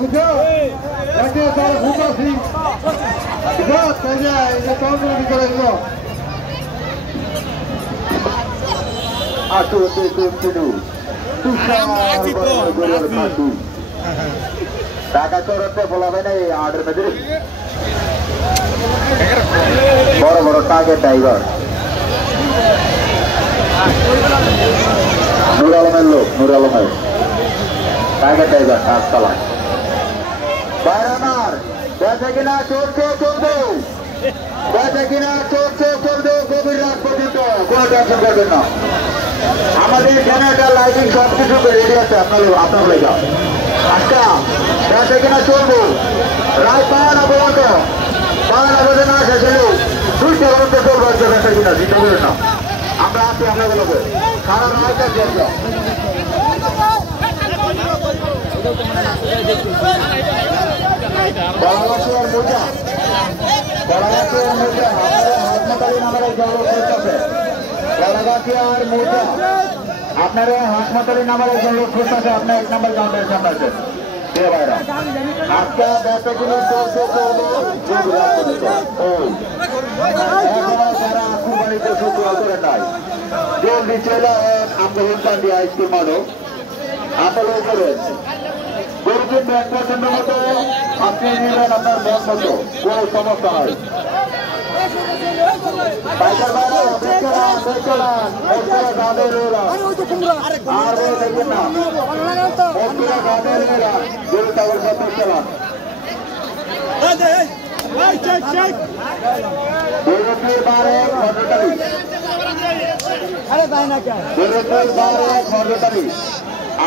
বুঝছো একে তার হুকাছি বুঝছো তাই যে এই যে কাউন্টার করে দিল আটো তে কন্টিনিউ টাকা চোরতে বলাবে না এই আর্ডার মেদে বড় বড় টার্গেট টাইগার নূর আলমের লোক নূর আলমের টার্গেট টাইগার কাজ চালায় বাইরানার বেঁচে কিনা চলছে চলবে বেঁচে কিনা চলছে চলবে গভীর রাত পর্যন্ত কোনো টেনশন করবেন না আমাদের জেনারেটর লাইটিং সব কিছু রেডি আছে আপনার লেখা আচ্ছা বেঁচে কিনা চলবো রায় পাওয়া না বলতো পাওয়া না বোঝে না শেষ হলেও 2টা পর্যন্ত চলবো বেঁচে কিনা চিন্তা করেন না আমরা আছি আপনাগুলোকে সারা রায়টা চলবে বড়াবাসুয়ার মোজা বড়াবাসুয়ার মোজা হাসমাতালি নামের একজন লোক খুঁজতেছে বড়াবাসুয়ার মোজা আপনার হাসমাতালি নামের একজন লোক খুঁজতেছে আপনার 1 নম্বর কাউন্টারের সামনে আছে ভাইরা আজকে বেঁচে কিনে চলছে চলবো এখনো যারা আকুর বাড়িতে শুধু করে নাই জলদি চলে আন্দোলন চান্দি হাইস্কুল মাঠও আন্দোলন করেন গরুকে 1% মতো আপনি নিলেন আপনার মন মতো কোনো সমস্যা হয় পাইকার বাইরে আর দেখবেন না গরু টাওয়ার সাথে চালান গরুটির বারে খন্ডটারি গরুটির বারে খন্ডটারি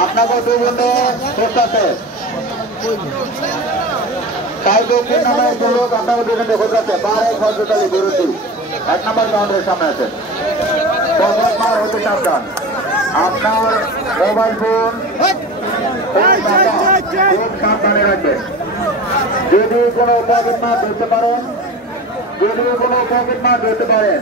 আপনাকে দুই বন্ধু করতেছে তাই দক্ষিণ নামে একজন লোক আপনাকে দুজনে করতেছে বারে খন্ডটালি গরুটি 1 নম্বর কাউন্টারের সামনে আছে মার হতে সাবধান আপনার মোবাইল ফোন সাবধানে রাখবেন যদি কোনো পকেট মার ধরতে পারেন